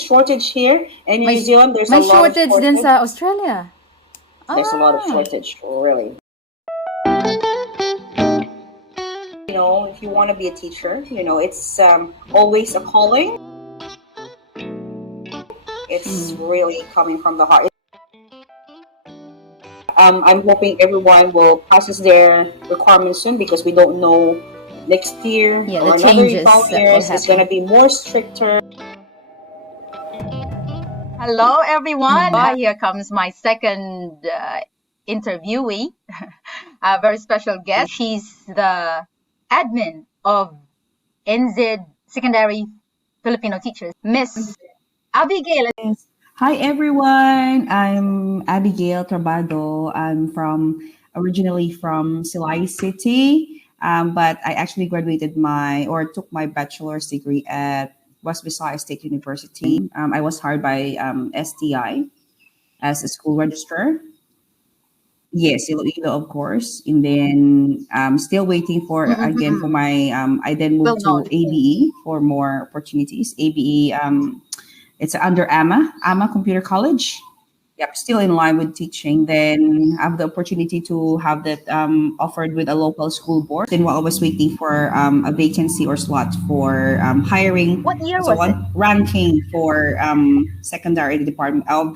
shortage here in New May, Zealand. There's may a lot of shortage din shortage. sa Australia. There's a lot of Ah. shortage, really. If you want to be a teacher, it's always a calling. It's really coming from the heart. I'm hoping everyone will process their requirements soon because we don't know next year Yeah, or the another changes following that will years it's going to happen. be more stricter. Hello, everyone. Here comes my second interviewee, a very special guest. She's the admin of NZ Secondary Filipino Teachers, Miss Abigail. Hi everyone, I'm Abigail Trabado. I'm originally from Silay City, but I actually took my bachelor's degree at West Visayas State University. I was hired by STI as a school registrar. Yes, Iloilo, of course. And then still waiting for again for my. I then Well moved to known. ABE for more opportunities. ABE, it's under AMA Computer College. Yep, still in line with teaching. Then I have the opportunity to have that offered with a local school board. Then while I was waiting for a vacancy or slot for hiring, What year so was it? one ranking for secondary department of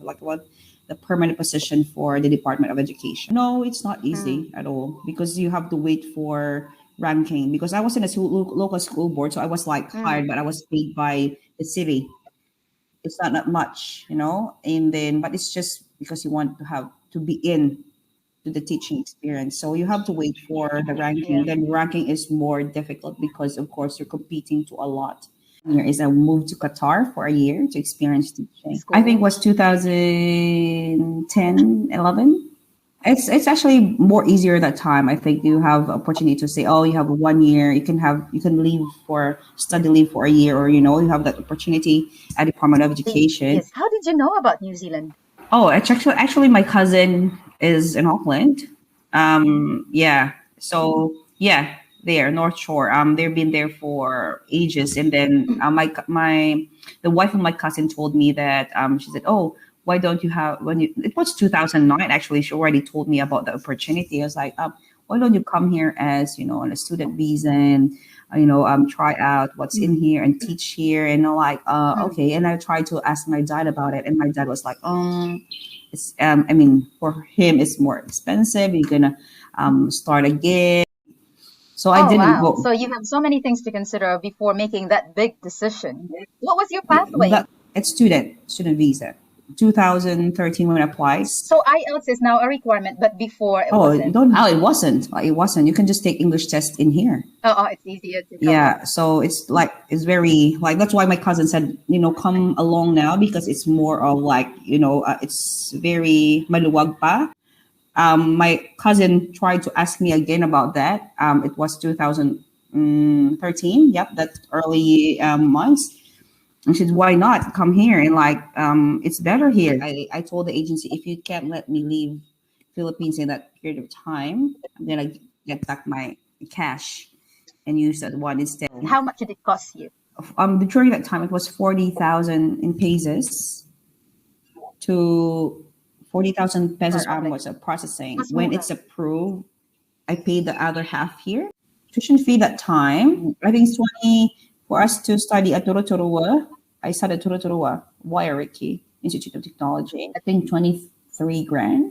like what the permanent position for the Department of Education. No, it's not easy at all because you have to wait for ranking. Because I was in a local school board, so I was like hired, but I was paid by the city. It's not that much, and then but it's just because you want to have to be in to the teaching experience, so you have to wait for the ranking. Then ranking is more difficult because of course you're competing to a lot. Here is I moved to Qatar for a year to experience teaching. I think it was 2010, 11. It's actually more easier that time. I think you have opportunity to say, oh, you have 1 year. You can leave for study leave for a year, or you have that opportunity at Department of Education. Yes. How did you know about New Zealand? Oh, it's actually my cousin is in Auckland. Yeah. So yeah, there North Shore. They've been there for ages, and then the wife of my cousin told me that she said, "Oh, why don't you have it was 2009 actually. She already told me about the opportunity. I was like, why don't you come here as on a student visa and try out what's in here and teach here?" And I'm like, okay. And I tried to ask my dad about it, and my dad was like, it's I mean, for him it's more expensive. You're gonna start again. So I didn't Wow. go. So you have so many things to consider before making that big decision. What was your pathway? But it's student visa. 2013 when I applied. So IELTS is now a requirement, but before it wasn't. It wasn't. It wasn't. You can just take English test in here. Oh, it's easier to come. Yeah, so it's very like that's why my cousin said, come along now because it's more of like, it's very maluwag pa. My cousin tried to ask me again about that. It was 2013. Yep, that's early months. And she said, why not come here? And it's better here. I told the agency, if you can't let me leave Philippines in that period of time, I'm going to get back my cash and use that one instead. How much did it cost you? During that time, it was 40,000 in pesos to 40,000 pesos was a processing. When it's approved, I paid the other half here. Tuition fee that time, I think it's 20 for us to study at Tutoring. I studied at Tutoring, Wairiki Institute of Technology. I think 23 grand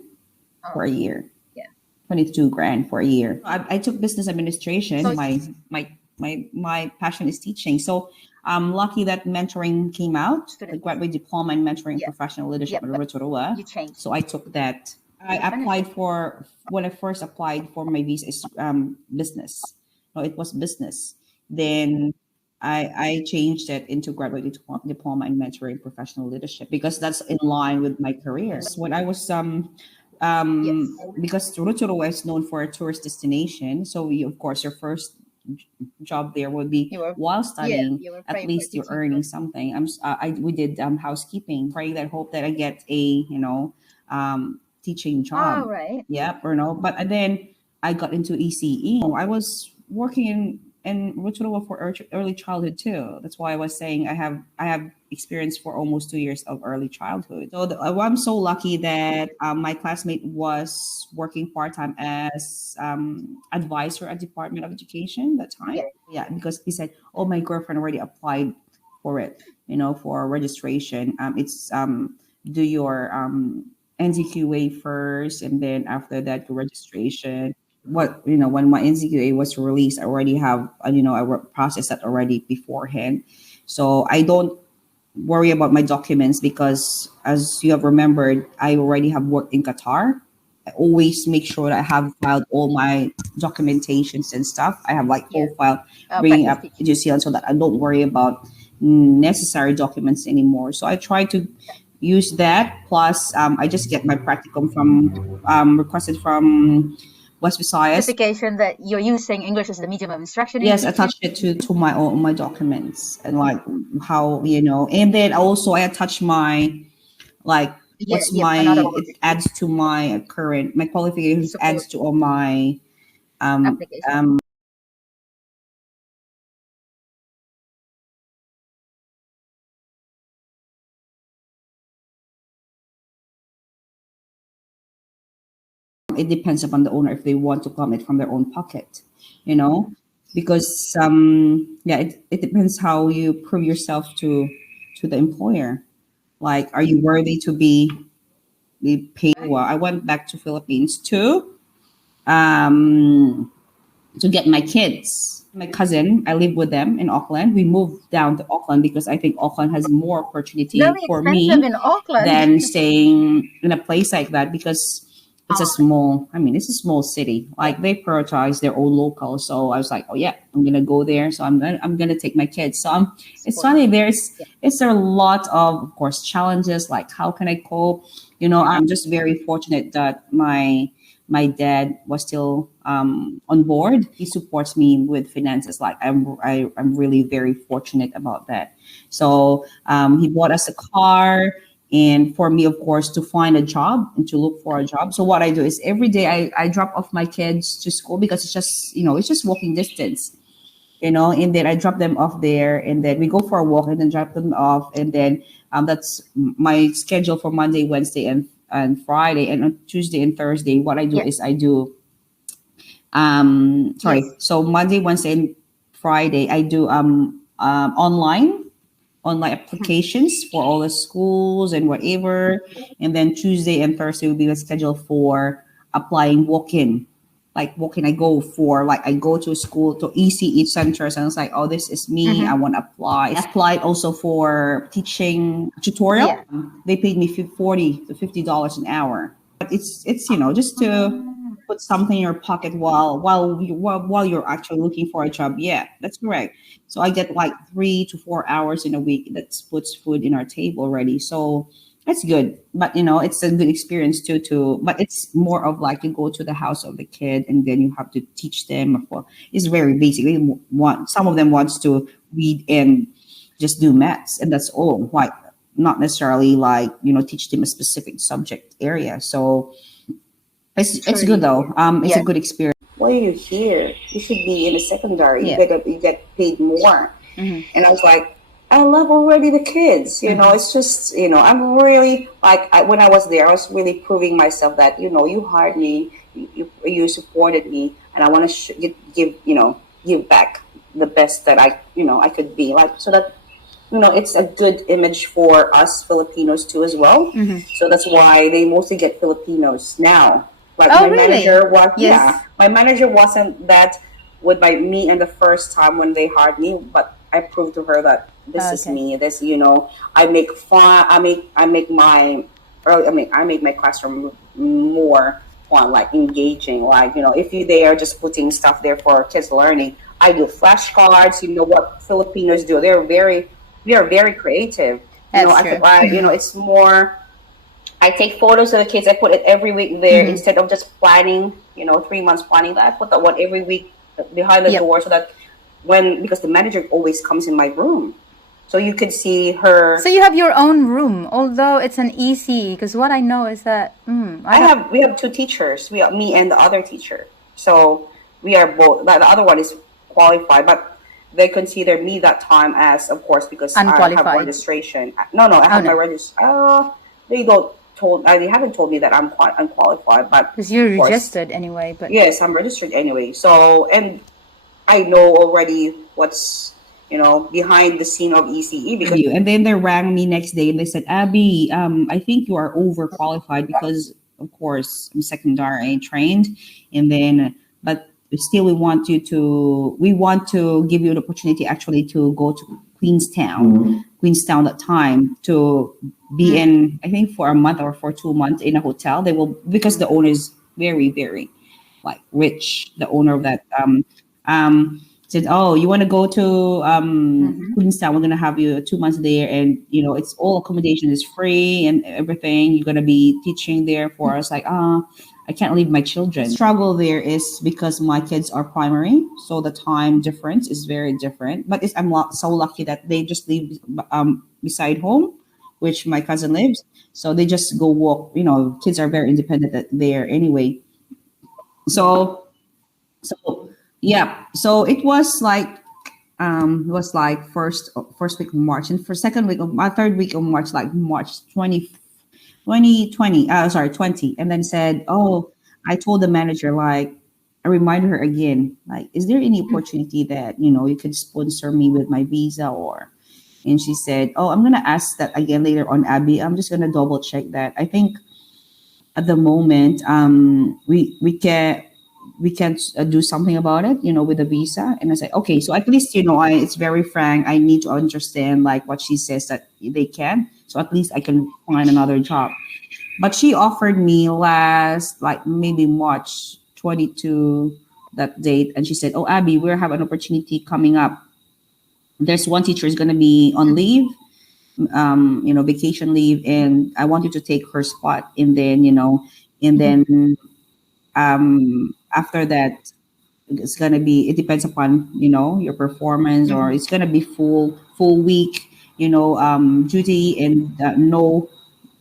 for a year. Yeah. 22 grand for a year. I took business administration. So- my passion is teaching. So I'm lucky that mentoring came out, the graduate diploma in mentoring and professional leadership at Rotorua. You changed. So I took that. When I first applied for my visa is business. No, it was business. Then I changed it into graduate diploma in mentoring and professional leadership because that's in line with my career. When I was because Rotorua is known for a tourist destination, so of course your first job there would be while studying. At least you're earning something. We did housekeeping. Praying that hope that I get a teaching job. Oh, right. Yep, or no. But then I got into ECE. I was working in Rotorua for early childhood too. That's why I was saying I have experienced for almost 2 years of early childhood. So I'm so lucky that my classmate was working part time as advisor at Department of Education that time. Yeah. Yeah, because he said, "Oh, my girlfriend already applied for it, for registration. It's do your NCQA first, and then after that, your registration." When my NCQA was released, I already have processed that already beforehand, so I don't worry about my documents because, as you have remembered, I already have worked in Qatar. I always make sure that I have filed all my documentations and stuff. I have like Yeah. whole file bringing Practice up teaching. GCL so that I don't worry about necessary documents anymore. So I try to use that. Plus, I just get my practicum from requested from West Visayas. Certification that you're using English as the medium of instruction in Yes, teaching. attached it to my documents and like how and then also I attach my like Yeah, what's yeah, my another it adds to my my qualifications support adds to all my um application. um it depends upon the owner if they want to come it from their own pocket, because it depends how you prove yourself to the employer. Like, are you worthy to be paid? Well, I went back to Philippines um to get my kids. My cousin, I live with them in Auckland. We moved down to Auckland because I think Auckland has more opportunity Very for expensive me in Auckland. than staying in a place like that because it's a small city. Like, they prioritize their own local. So I was like, oh yeah, I'm gonna go there. So I'm gonna take my kids. So it's Support. funny. Yeah. It's a lot of course, challenges. Like, how can I cope? I'm just very fortunate that my dad was still on board. He supports me with finances. Like, I'm really very fortunate about that. So he bought us a car, and for me, of course, to find a job and to look for a job. So what I do is every day I drop off my kids to school because it's just walking distance. And then I drop them off there, and then we go for a walk, and then drop them off, and then that's my schedule for Monday, Wednesday, and Friday, and on Tuesday and Thursday. What I do Yeah. is I do sorry. Yes. So Monday, Wednesday, and Friday I do online applications for all the schools and whatever. And then Tuesday and Thursday will be the schedule for applying walk-in. Like walk-in, I go to school to ECE centers, and it's like, oh, this is me. I want to apply. I applied also for teaching tutorial. Yeah. They paid me $40 to $50 an hour. But it's just to put something in your pocket while you're actually looking for a job. Yeah, that's correct. So I get like 3 to 4 hours in a week that puts food in our table already. So that's good. But it's a good experience too. But it's more of like you go to the house of the kid, and then you have to teach them. It's very basic. Some of them wants to read and just do maths, and that's all. Like, not necessarily like teach them a specific subject area. So it's good though. It's Yeah. a good experience. Why are you here? You should be in the secondary. Yeah. You get paid more. Mhm. And I was like, I love already the kids. It's just, I'm really like, when I was there, I was really proving myself that, you hired me, you supported me, and I want to give back the best that I could be, like, so that, it's a good image for us Filipinos too as well. So that's why they mostly get Filipinos now. Like, Oh, my really? manager was, Yes. yeah, my manager wasn't that with me and the first time when they hired me, but I proved to her that this is Okay. me. This, I make fun. I make my classroom more fun, like engaging. Like, if they are just putting stuff there for kids learning, I do flashcards. You know what Filipinos do? We are very creative. That's I true. could, it's more. I take photos of the kids. I put it every week there instead of just planning. 3 months planning. I put that one every week behind the Yep. door so that because the manager always comes in my room, so you could see her. So you have your own room, although it's an EC. Because what I know is that We have two teachers. Me and the other teacher. So we are both. The other one is qualified, but they consider me that time as, of course, because I have Unqualified. registration. No, no, I Oh have my no, regist. They don't told. They haven't told me that I'm quite unqualified, but because you're of course, registered anyway. But yes, I'm registered anyway. So, and I know already what's behind the scene of ECE because You. And then they rang me next day and they said, Abby, I think you are overqualified because, of course, I'm secondary trained. And then, but still, we want to give you the opportunity actually to go to Queenstown that time to be mm, in, I think for a month or for 2 months in a hotel. They will, because the owner is very, very like rich, the owner of that said, "Oh, you want to go to mm-hmm. Queenstown? We're gonna have you 2 months there, and it's all accommodation is free and everything. You're gonna be teaching there for us." Like, I can't leave my children. Struggle there is because my kids are primary, so the time difference is very different. But so lucky that they just live beside home, which my cousin lives. So they just go walk. Kids are very independent there anyway. So so yeah, so it was like first week of March, and for second week of my third week of March, like March 2020, sorry, 20, and then said, oh, I told the manager, like, I reminded her again, like, is there any opportunity that you could sponsor me with my visa, or and she said, oh, I'm gonna ask that again later on, Abby. I'm just gonna double check that. I think at the moment we can't do something about it, with the visa. And I said, okay, so at least it's very frank. I need to understand like what she says that they can, so at least I can find another job. But she offered me last, like, maybe March 22, that date, and she said, oh, Abby, we have an opportunity coming up. There's one teacher is going to be on leave, vacation leave, and I want you to take her spot. And then after that, it's gonna be, it depends upon your performance, or Mm-hmm. it's gonna be full week, duty, and no,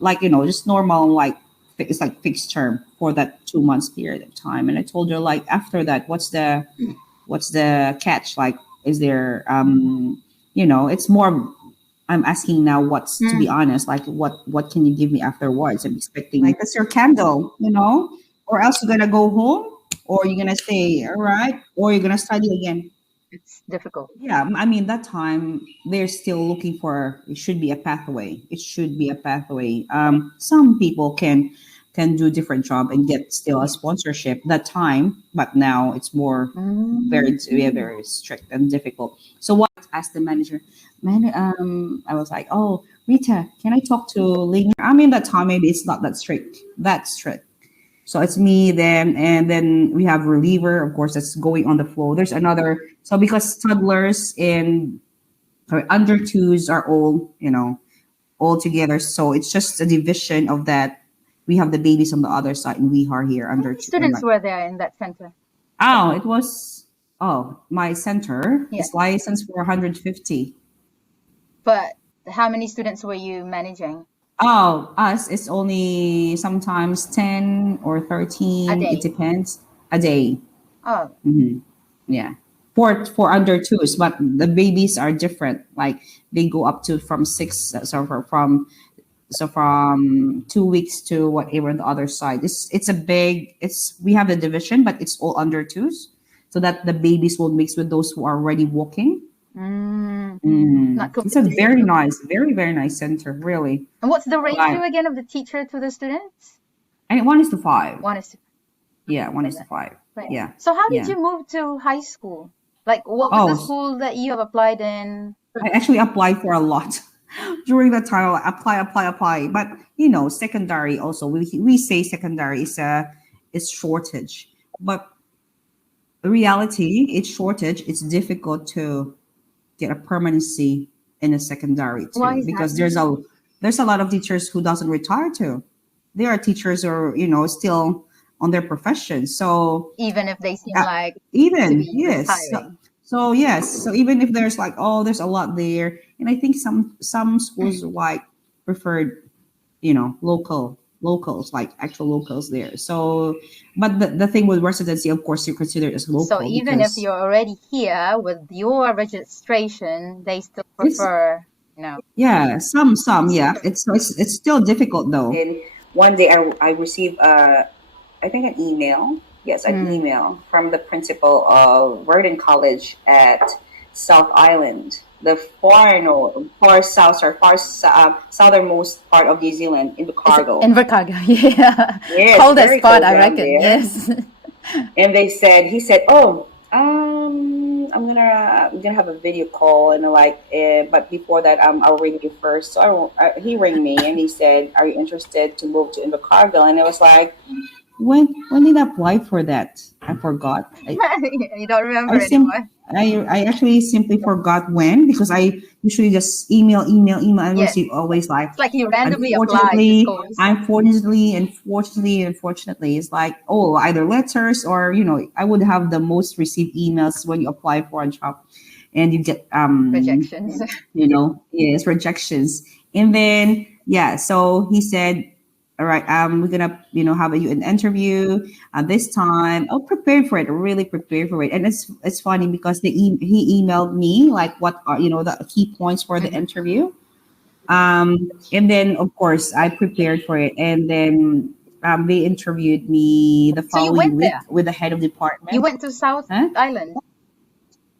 like, just normal, like, it's like fixed term for that 2 months period of time. And I told her, like, after that, what's the catch, like, is there it's more, I'm asking now, what's, to be Mm. honest, like, what can you give me afterwards? I'm expecting, like, that's your candle, or else you're gonna go home, or you're gonna stay, all right, or you're gonna study again. It's difficult. Yeah, I mean, that time they're still looking for, it should be a pathway. It should be a pathway. Some people can do different job and get still a sponsorship that time, but now it's more Mm. very, yeah, very strict and difficult. So what asked the manager, man, I was like, oh, Rita, can I talk to Ling? I mean, that time maybe it's not that strict, so it's me then, and then we have reliever, of course, that's going on the floor. There's another, so because toddlers and under twos are all together, so it's just a division of that. We have the babies on the other side, and we are here How under many two. students were there in that center? Oh, it was. Oh, my center Yeah, is licensed for 150. but how many students were you managing Oh, us, it's only sometimes 10 or a 13. It day? depends. A day. Oh, Yeah. For under twos, but the babies are different. Like, they go up to from six, from 2 weeks to whatever on the other side. It's a big, we have a division, but it's all under twos, so that the babies will mix with those who are already walking. mm, not It's a completely. very nice, very, very nice center, really. And what's the But ratio again of the teacher to the students? and 1:5. One is to Yeah, 1:5. right. Yeah, So how did yeah. you move to high school? Like, what was the Oh, school that you have applied in? I actually applied for a lot during that time. I apply. But secondary also. We say secondary is shortage, but the reality, it's shortage. It's difficult to get a permanency in a secondary Why too, is that? because there's a lot of teachers who doesn't retire too. There are teachers who are still on their profession. So Even if they seem uh, like to even, be yes. So, retiring. so yes, so even if there's like, oh, there's a lot there, and I think some schools like preferred local. locals, like actual locals there. So, but the thing with residency, of course, you're considered as So local even if because you're already here with your registration, they still it's prefer, you know. yeah, some yeah. It's still difficult though. And one day I received I think an email. Yes, an Mm. email from the principal of Verdon College at South Island, the southernmost part of New Zealand, in It's Invercargill. Invercargill, yeah. Yes, Coldest very spot, cold I down reckon. there. Yes. And he said, "Oh, I'm gonna have a video call, and but before that, I'll ring you first." So he rang me, and he said, "Are you interested to move to Invercargill?" And it was like, When did I apply for that? I forgot. You don't remember I sim anymore. I actually simply forgot when because I usually just email and Yes. receive always like It's like you randomly apply to schools. unfortunately it's like oh either letters or I would have the most received emails when you apply for a job and you get Rejections. yes rejections and then yeah so he said all right we're gonna have an interview this time. I'll prepare for it, really prepare for it. And it's funny because he emailed me like what are the key points for the Mhm. interview. And then of course I prepared for it, and then they interviewed me the So you following went week there. with the head of You department. went to South Huh? Island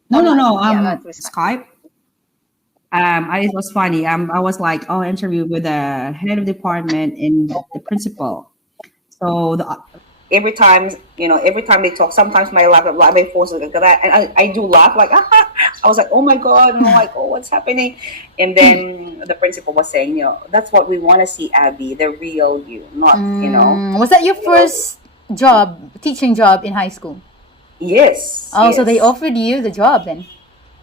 No. online. Yeah, through Skype. Skype. It was funny. I was like, oh, interview with the head of department and the principal. So every time they talk, sometimes my phone's like that, and I do laugh like, I was like, oh my god, and I'm like, oh, what's happening? And then the principal was saying, that's what we want to see, Abby, the real you, not, Was that your first job, teaching job in high school? yes, Oh, so they yes. offered you the job then?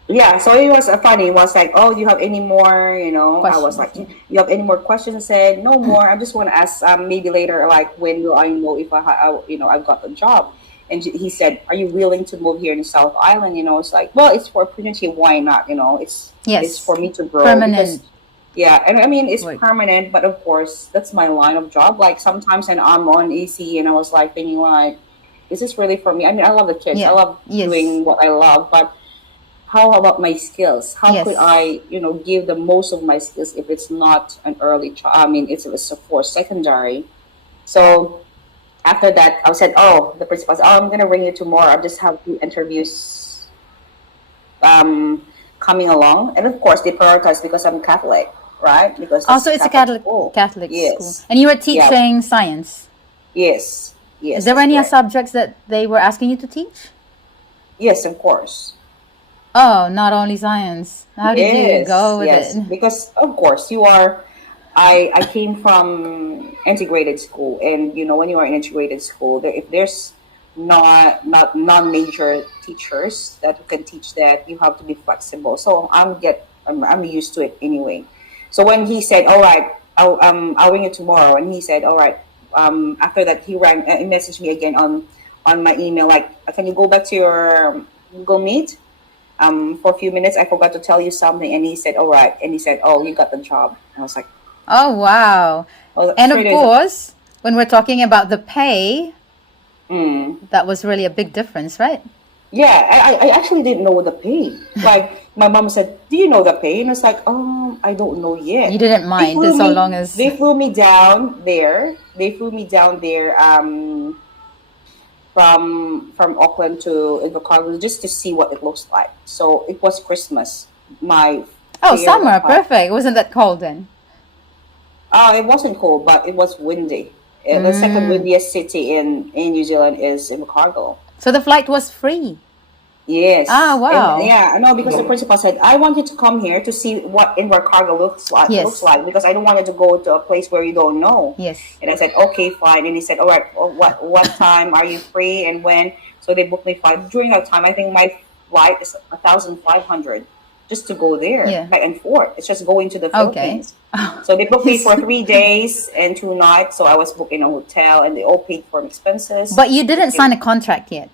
Yeah, so it was funny. It was like, oh, you have any more? I was Questions. like, you have any more questions? I said, no more. I just want to ask, maybe later, like, when will I know if I've got the job? And he said, are you willing to move here in South Island? It's like, well, it's for opportunity. Why not? It's Yes. for me to grow because, Permanent yeah, and I mean, it's work. permanent, but of course, that's my line of job. Like sometimes, and I'm on EC, and I was like thinking, like, is this really for me? I mean, I love the kids. I Yeah. love Yes. doing what I love, but how about my skills? How could Yes. I, give the most of my skills if it's not an early I mean, it's for secondary. So after that, I said, oh, the principal said, oh, I'm gonna ring you tomorrow. I just have two interviews coming along, and of course they prioritize because I'm Catholic, right? Because that's Also, it's a Catholic school. Catholic school. Yes. And you were Yeah. teaching science. Yes. Yes. Is there That's any correct. subjects that they were asking you to teach? Yes, of course. Oh, not only science. How did you go Yes, with yes, it? because of course you are. I came from integrated school, and when you are in integrated school, if there's not non-major teachers that can teach that, you have to be flexible. So I'm used to it anyway. So when he said, "All right, I'll ring you tomorrow," and he said, "All right," after that he messaged me again on my email like, "Can you go back to your Google Meet?" For a few minutes, I forgot to tell you something, and he said, "All right," and he said, "Oh, you got the job." And I was like, Oh, wow. "Oh, And of straight away." course, when we're talking about the pay, Mm. that was really a big difference, right? Yeah, I actually didn't know the pay. Like my mom said, "Do you know the pay?" And it's like, I don't know yet. You didn't They mind flew so me. long as. They flew me down there. They flew me down there. From Auckland to Invercargill just to see what it looks like. So it was Christmas. My Oh, fair, summer, perfect. Wasn't that cold then? it wasn't cold, but it was windy. The second Mm. windiest city in New Zealand is Invercargill. So the flight was free. Ah, Yes, and wow. yeah, I know because the principal said I want you to come here to see what Invercargill looks like. Looks Yes. like because I don't want you to go to a place where you don't know. Yes. And I said okay, fine. And he said, all right, well, what time are you free and when? So they booked me flight during that time. I think my flight is 1,500 just to go there Yeah. back and forth. It's just going to the Okay. Philippines. So they booked me Yes. for 3 days and 2 nights. So I was booked in a hotel, and they all paid for expenses. But you didn't Okay. sign a contract yet,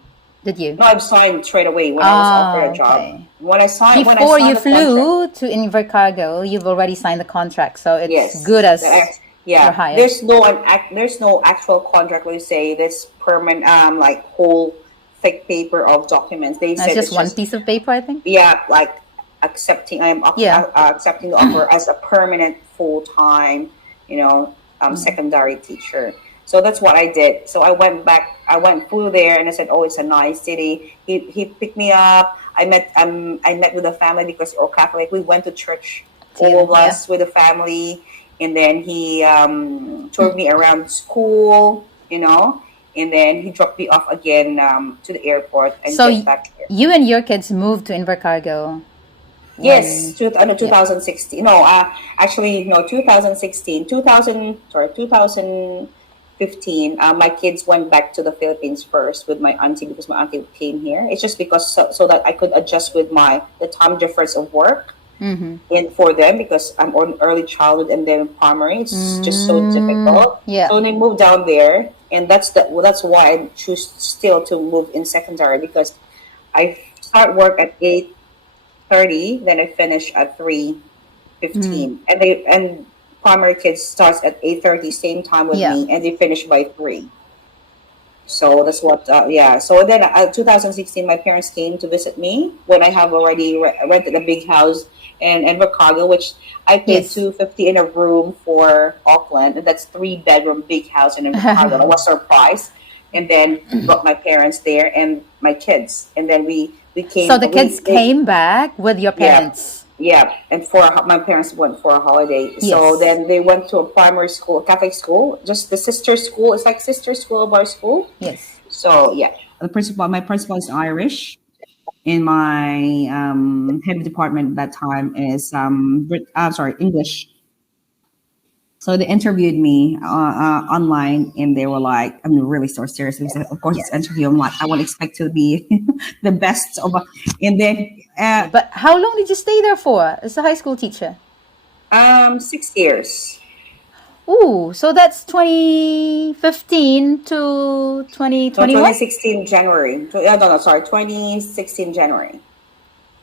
did you? No, I've signed straight away when I was offered a job. Okay. When I signed Before you the contract, flew to Invercargill, you've already signed the contract, so it's yes, good as that You're Yeah, hired. there's no actual contract where you say this permanent like whole thick paper of documents. They That's said just it's one just, piece of paper, I think. yeah, like Yeah. accepting the offer as a permanent full time, Mm. secondary teacher. So that's what I did. So I went back. I went through there, and I said, "Oh, it's a nice city." He picked me up. I met with the family because we're all Catholic. We went to church, all Together. of Yeah. us with the family, and then he toured me around school, and then he dropped me off again to the airport and So get back here. you and your kids moved to Invercargill Yes, when, no, yeah. 2016. No, actually, no, 2016. 2015. My kids went back to the Philippines first with my auntie because my auntie came here. It's just because so that I could adjust with the time difference of work Mm-hmm. in for them because I'm on early childhood and then primary. It's just so Mm, difficult. yeah. So they moved down there, and that's why I choose still to move in secondary because I start work at 8:30, then I finish at Mm, 3:15, and primary kids starts at 8:30, same time with yeah. me, and they finish by 3. So that's what, yeah. So then, 2016, my parents came to visit me when I have already rented a big house in Invercargill, which I paid Yes. 250 in a room for Auckland, and that's 3-bedroom big house in Invercargill. I was surprised, and then brought my parents there and my kids, and then we So came the kids came back with your yeah, parents. yeah, and my parents went for a holiday. So Yes. then they went to a primary school, a Catholic school, just the sister school. It's like sister school of our school. Yes. So yeah. My principal is Irish, and my head of department at that time is sorry, English. So they interviewed me online, and they were like, "I'm really so serious." Because of course it's interview. I'm like, I would expect to be the best of, and then Yeah. But how long did you stay there for as a high school teacher? 6 years. Ooh, so that's 2015 to No, 2021? 2016 January. No, sorry, 2016 January.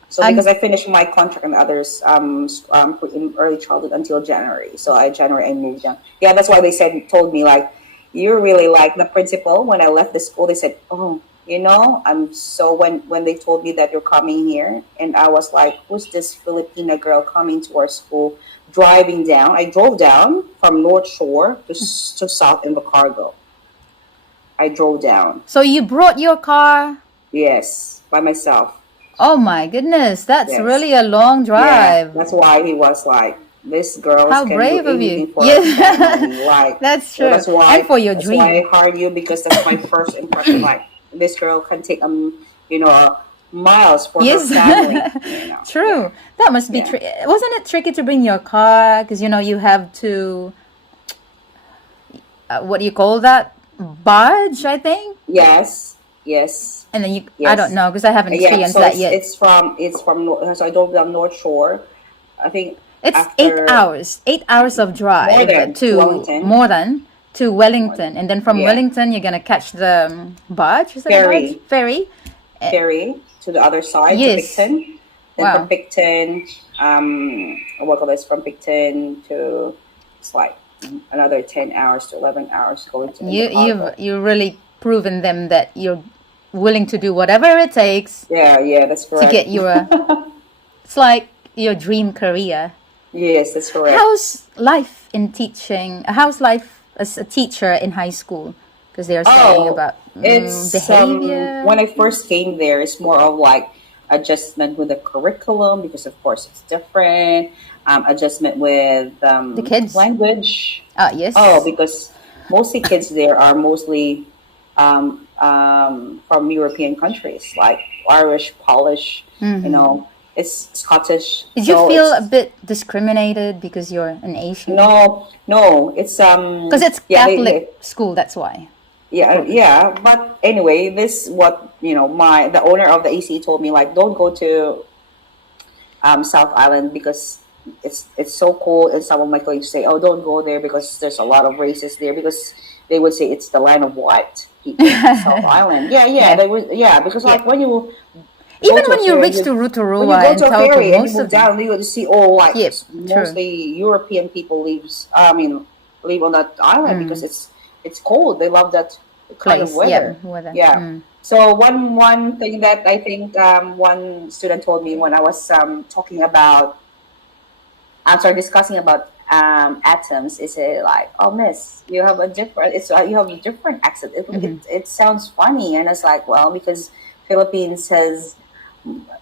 So because And I finished my contract and others in early childhood until January. So January I moved down. Yeah, that's why they told me like, you're really like the principal. When I left the school, they said, oh, I'm so when they told me that you're coming here, and I was like, who's this Filipina girl coming to our school? Driving down, I drove down from North Shore to South Invercargill. I drove down. so you brought your car. Yes, by myself. Oh my goodness, that's Yes. really a long Yeah, drive. that's why he was like, "This girls How can do brave of you. anything for a Yes, family." Like, that's so true. And for your that's why I dream. hired you because that's my first impression. Like, this girl can take miles for her Yes, family. Yeah, true. That must be yeah, wasn't it tricky to bring your car? Because you have to, what do you call that? Barge, I think. yes, yes, And then I don't yes, know because I haven't yeah. experienced So that yet. so I drove down North Shore. I think It's eight after hours, 8 hours of more drive than to to Wellington, more than to more Wellington, than and then from yeah, Wellington you're gonna catch the barge. Is that a barge? ferry. Ferry? Eh, Ferry to the other side to yes. Picton. Then from Wow. Picton, what call this? From Picton to it's like another 10 hours to 11 hours going to Invercargill. You've really proven them that you're willing to do whatever it takes Yeah, yeah, that's to correct. get your. It's like your dream career. Yes, that's correct. How's life in teaching? How's life as a teacher in high school? Because they're saying Oh, about it's when behavior. I first came there, it's more of like adjustment with the curriculum because of course it's different. Adjustment with The kids. language. Oh, Yes. because mostly kids there are mostly from European countries like Irish, Polish, Mm-hmm. it's Scottish. Did you So feel a it's bit discriminated because you're an Asian? no, no, it's Because it's yeah, Catholic school, that's why. yeah, Probably. yeah. But anyway, this what the owner of the AC told me like, don't go to South Island because it's so cold. And some of my colleagues say, oh, don't go there because there's a lot of races there because they would say it's the land of white people, South Island. Yeah, yeah, Yeah. they would. Yeah, because Yeah. like when you go Even to a when you ferry, reach to when you Rotorua go and to a Taupo, ferry and you most move of them. down, you will see all like Yep, true. mostly European people lives. I mean, live on that island because it's cold. They love that kind of Place. Yeah. weather. Weather. Yeah. So one thing that I think one student told me when I was talking about sorry, discussing about atoms is like, oh, miss, you have a different, you have a different accent. It sounds funny, and it's like, well, because Philippines has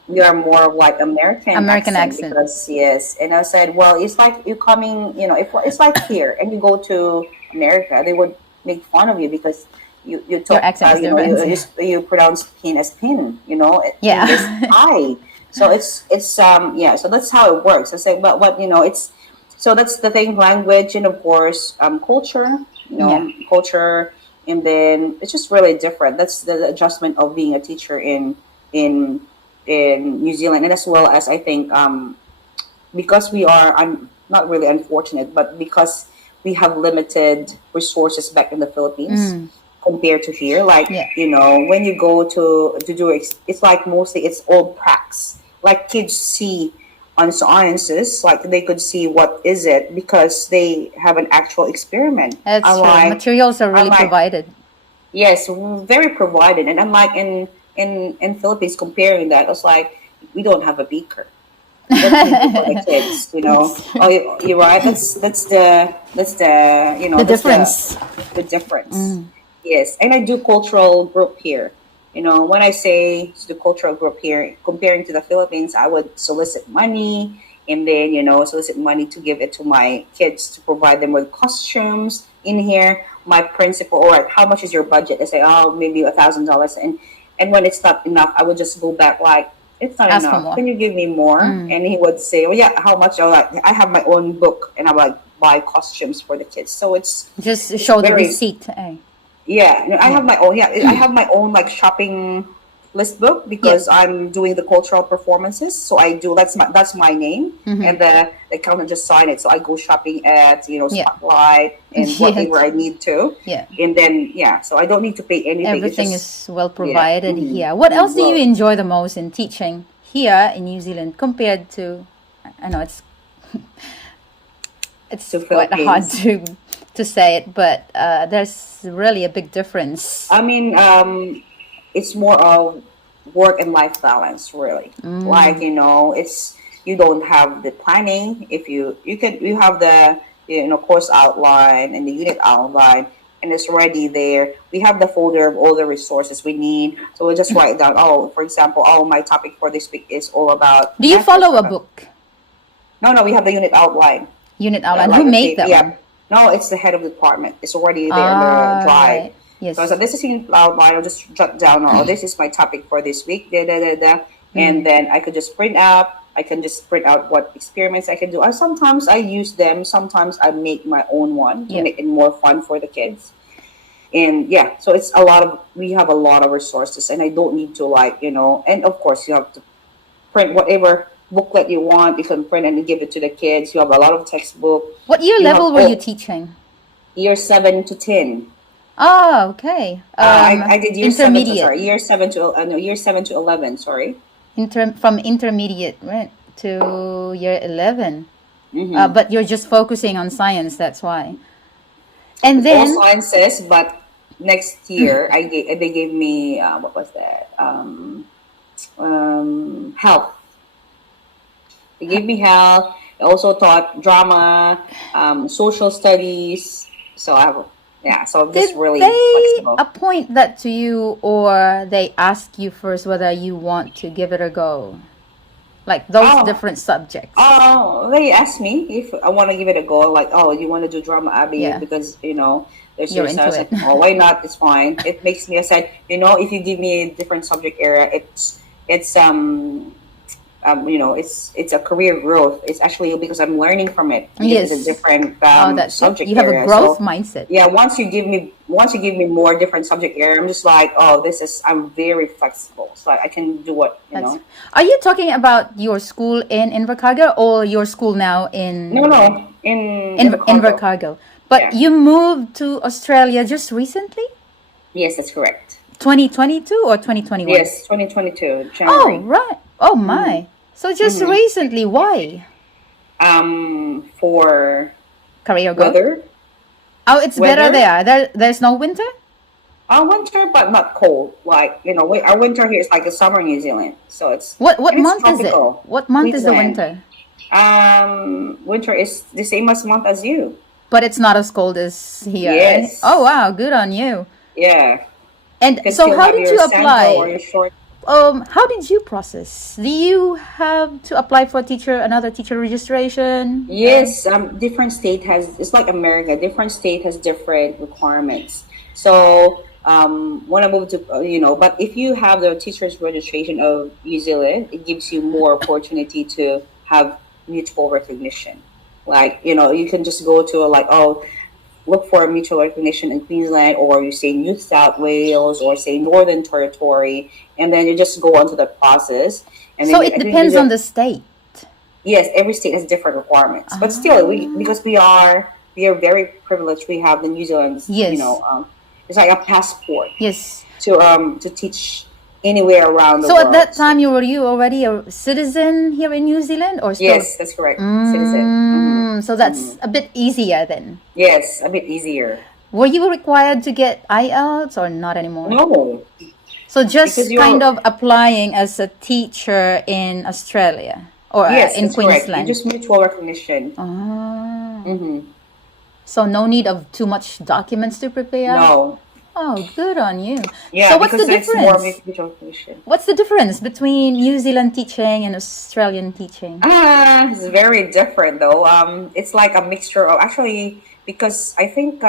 we are more of like American American accent accent. because yes, and I said, well, it's like you coming, if it's like here and you go to America, they would make fun of you because you Your talk, accent is you know, different. you pronounce pin as pin, Yeah. in this I. So it's yeah. So that's how it works. I say, but it's so that's the thing, language and of course culture. Yeah. Culture, and then it's just really different. That's the adjustment of being a teacher in in New Zealand, and as well as I think because we are I'm not really unfortunate, but because we have limited resources back in the Philippines compared to here. Like Yeah. when you go to do it's like mostly it's all pracs. Like kids see on sciences, like they could see what is it because they have an actual experiment. That's true. Materials are really Unlike provided. yes, very provided, and unlike in Philippines, comparing that, it's like we don't have a beaker. What can you do for the kids? That's true. Oh, you're right. That's the The that's difference. the difference. Yes, and I do cultural group here. When I say the cultural group here, comparing to the Philippines, I would solicit money and then solicit money to give it to my kids to provide them with costumes. In here, my principal, all right, how much is your budget? I say, oh, maybe $1,000, and when it's not enough, I would just go back like, it's not Ask for enough. more. Can you give me more? And he would say, well, yeah, how much? I have my own book, and I like buy costumes for the kids. So Just it's show the very receipt. Eh? yeah. No, I have my own. Yeah, I have my own like shopping list book Yeah. because I'm doing the cultural performances. So I do that's my name, and the accountant just sign it. So I go shopping at Yeah. Spotlight and whatever I need to, Yeah. and then yeah. So I don't need to pay anything. Everything It's just is well yeah. provided here. What else do you Well, enjoy the most in teaching here in New Zealand compared to? I know it's to quite hard Philippines. to say it, but there's really a big difference. I mean, it's more of work and life balance, really. Like it's you don't have the planning. If you have the course outline and the unit outline, and it's already there. We have the folder of all the resources we need, so we just write down. Oh, for example, my topic for this week is all about Do you natural follow a products. book? No, we have the unit outline. Unit outline. Who Like made that yeah. one? No, it's the head of the department. It's already there on the drive. Right. Yes. So I said, this is in outline. I'll just jot down, oh, this is my topic for this week, da, da, da, da. And then I could just print out. I can just print out what experiments I can do. Sometimes I use them. Sometimes I make my own one to Yeah. make it more fun for the kids. And yeah, so we have a lot of resources, and I don't need to and of course you have to print whatever booklet you want. You can print and give it to the kids. You have a lot of textbook. What year You have level were you teaching? year 7 to 10. Oh, okay. I did year 7 to Intermediate. sorry, year 7 to no, year 7 to 11, sorry. From intermediate, right, to year 11. But you're just focusing on science, that's why. And All then, sciences, but next year they gave me what was that? Health. They gave me health. I also taught drama, social studies. So so I'm did just really they flexible. appoint that to you, or they ask you first whether you want to give it a go? Like those Oh, different subjects. they asked me if I want to give it a go. Like, oh, you want to do drama, Abby? Yeah. Because there's You're your into I was it. like, oh, why not? It's fine. It makes me. I said, if you give me a different subject area, it's it's a career growth. It's actually because I'm learning from it. It's a Yes. different Oh, that's it. subject You have a area. growth So mindset. yeah, once you give me more different subject area, I'm just like, oh, I'm very flexible. So I can do what That's. Are you talking about your school in Invercargill or your school now No, in no, in the condo. Invercargill? But Yeah. you moved to Australia just recently? Yes, that's correct. 2022 or 2021? Yes, 2022 Oh, January. right. Oh my. So just recently, why? For Career growth? weather, Oh, it's better Weather, there. There's no winter? our winter, but not cold. Like, our winter here is like the summer in New Zealand. So What and it's month is it? tropical. What month is the Queensland. winter? Winter is the same as month as you. But it's not as cold as here, right? Oh Yes. wow, good on you. Yeah. And You can so still how have did your you sandal or apply? your short. How did you process? Do you have to apply for another teacher registration? Yes, different state has, it's like America, different state has different requirements. So, when I moved to, but if you have the teacher's registration of New Zealand, it gives you more opportunity to have mutual recognition. Like, you can just go to like, oh, look for a mutual recognition in Queensland, or you say New South Wales, or say Northern Territory, and then you just go on to the process. And So then it I think you depends on just, the state. yes, every state has different requirements, but still, Ah, because we are very privileged. We have the New Zealand's, yes, it's like a passport yes. to teach anywhere around the So at world. that So, time, were you already a citizen here in New Zealand, or still? yes, that's correct. Citizen. So that's a bit easier then. Yes, a bit easier. Were you required to get IELTS or not anymore? No, So because just kind you're of applying as a teacher in Australia or yes, in that's correct. You Queensland. just mutual recognition. Ah, Mm-hmm. so no need of too much documents to prepare. No, Oh, good on you. So yeah, what's the because it's more difference? mutual recognition. What's the difference between New Zealand teaching and Australian teaching? It's very different though. It's like a mixture of actually because I think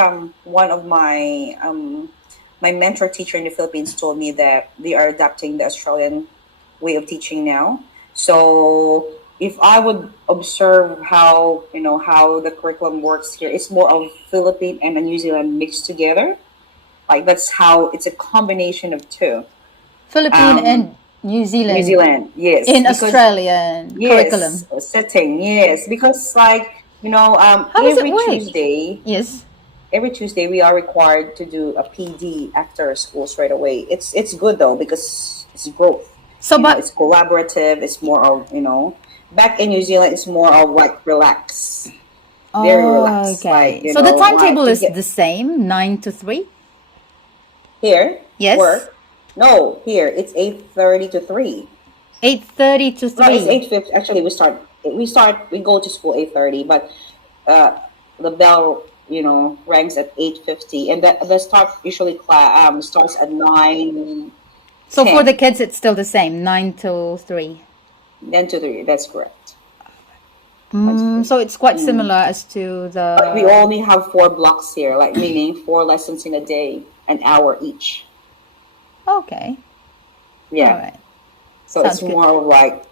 one of my mentor teacher in the Philippines told me that they are adapting the Australian way of teaching now. So if I would observe how the curriculum works here, it's more of Philippine and a New Zealand mixed together. Like that's how it's a combination of two. Philippine Um, and New New Zealand Zealand, yes, in because Australian yes, curriculum. setting, yes, because like How does it work? Yes. every Tuesday we are required to do a PD after school straight away. It's good though because it's growth. So, but It's collaborative. It's more of back in New Zealand, it's more of like relax, very oh, relaxed. Like okay. So the like timetable you is get the same, 9 to 3. here Yes, work. No, here it's 8:30 to 3. 8:30 to No, it's 3. 8:50. Actually, we go to school 8:30, but uh, the bell rings at 8:50, and the start usually starts at 9:10. So for the kids, it's still the same, 9 to 3. Then to 3. That's correct. 9 to 3. So it's quite similar as to But we the. only have 4 blocks here, like meaning 4 lessons in a day, an hour each. Okay, all Yeah. right, So sounds it's good. more of like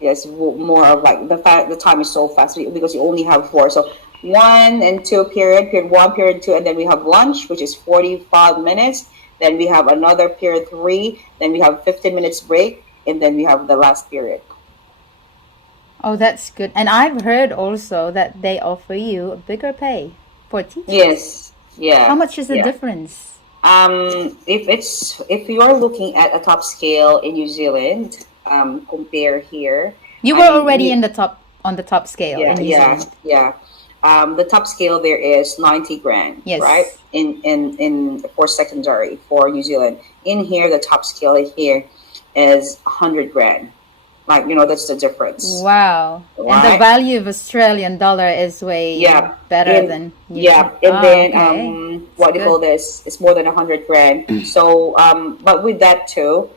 yes, more of like the time is so fast because you only have 4. So 1 and 2 period 1, period 2, and then we have lunch, which is 45 minutes. Then we have another period 3. Then we have 15 minutes break, and then we have the last period. Oh, that's good. And I've heard also that they offer you a bigger pay for teachers. Yes. How Yeah. much is the Yeah. difference? If you are looking at a top scale in New Zealand, compare here. You I were mean, already in the top on the top scale in yeah, New yeah, Zealand. yeah. The top scale there is 90 grand, right? Yes. In for secondary for New Zealand. In here, the top scale in here is 100 grand. Like that's the difference, Wow. And the right? value of Australian dollar is way Yeah, better in than New yeah, Zealand. and Oh, then okay. It's what do you good. call this? It's more than 100 grand. So but with that too,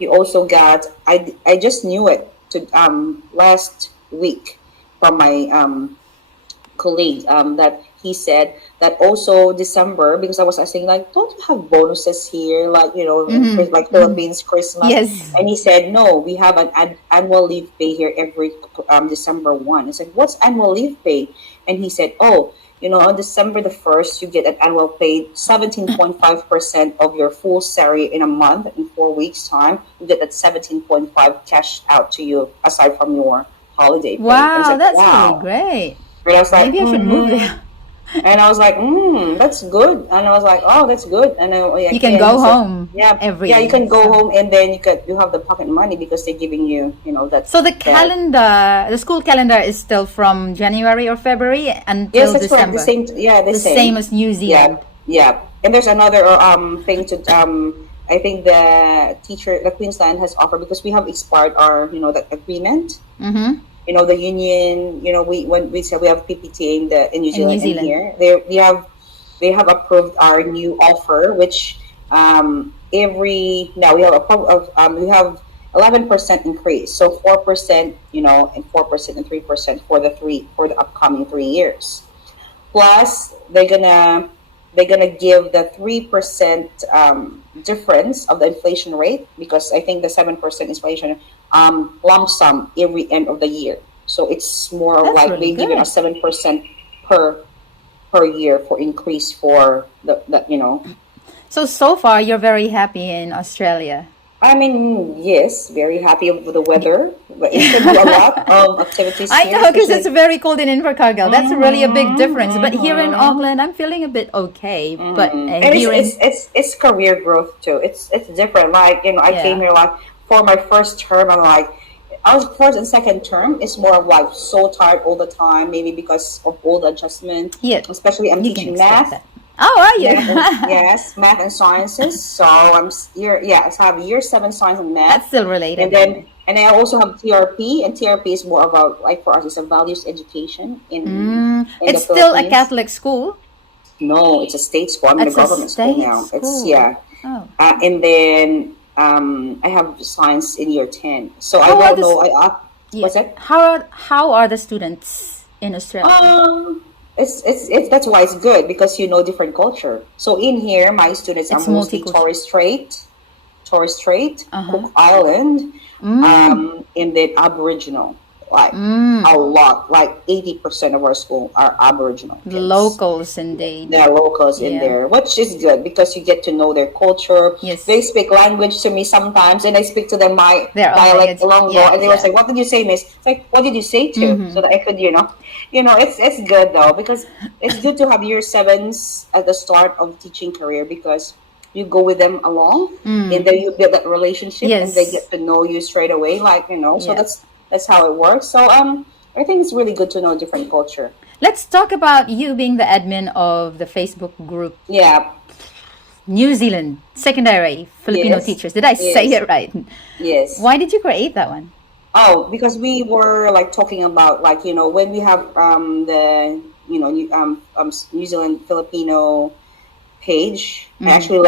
you also got. I just knew it to last week from my colleague that he said that also December because I was asking like, don't you have bonuses here like in like Philippines Christmas? Yes. And he said no, we have an annual leave pay here every December 1. I said what's annual leave pay? And he said oh on December the 1st you get an annual pay 17.5% of your full salary in a month in 4 weeks time. You get that 17.5 cash out to you aside from your holiday pay. And I Wow, said that's really wow. great. And I was like, Maybe I should move there. And I was like, that's good. And I was like, oh, that's good. And I You can came. go He said, home yeah, you every can go summer. home, and then you have the pocket money because they're giving you, So the that. calendar, the school calendar is still from January or February Yes, until that's correct. The December. same. Yeah, the The same same. as New Yeah, Zealand. yeah. And there's another thing to I think the Queenstown has offered because we have expired our that agreement. Mm-hmm. The union. We when we said we have PPTA in New In New Zealand and Zealand. here they have approved our new offer, which every now we have 11% increase, so 4%, and 4% and 3% for the upcoming 3 years. Plus, they're gonna give the 3% difference of the inflation rate because I think the 7% inflation lump sum every end of the year. So it's more of That's like really they give you a good. 7% per year for increase for the. So far, you're very happy in Australia. I mean, yes, very happy with the weather, but you can do a lot of activities I here, know because it's especially. very cold in Invercargill. That's really a big Mm-hmm, difference. But here in mm-hmm. Auckland, I'm feeling a bit okay. But And it's here it's in, it's it's career growth too. It's different. Like I came yeah, here like for my first term. I'm like, I was first and second term. It's more of like so tired all the time. Maybe because of all the adjustment. yeah, Especially I'm you can teaching expect math, that. Oh, are you? math and sciences. So so I have year 7 science and That's math, still and relatable. then I also have TRP, and TRP is more about like for us it's a values education in the It's still a Philippines. Catholic school. No, it's a state school. I'm in a It's a government school state now. It's school. yeah, Oh, and then I have science in year 10. So I how are don't the know. yeah? What's it? How are the students in Australia? It's that's why it's good because you know different culture. So in here, my students are It's mostly multicultural. Torres Strait, Uh huh. Cook Island, Mm. and then Aboriginal. Like a lot, like 80% of our school are Aboriginal kids. Locals indeed. There are locals in Yeah. there, which is good because you get to know their culture. They Yes. speak language to me sometimes, and I speak to them my Their own dialect language. Ilonggo, Yeah. and they will Yeah. say, "What did you say, Miss?" It's like, "What did you say to?" So that I could, it's good though because it's good to have year sevens at the start of teaching career because you go with them along, and then you build that relationship, and they Yes. get to know you straight away, So Yeah. that's how it works. So I think it's really good to know different culture. Let's talk about you being the admin of the Facebook group Yeah. New Zealand Secondary Filipino Yes. Teachers. Did I say Yes. it right? Yes. Why did you create that one? Oh, because we were like talking about when we have the New Zealand Filipino page. I actually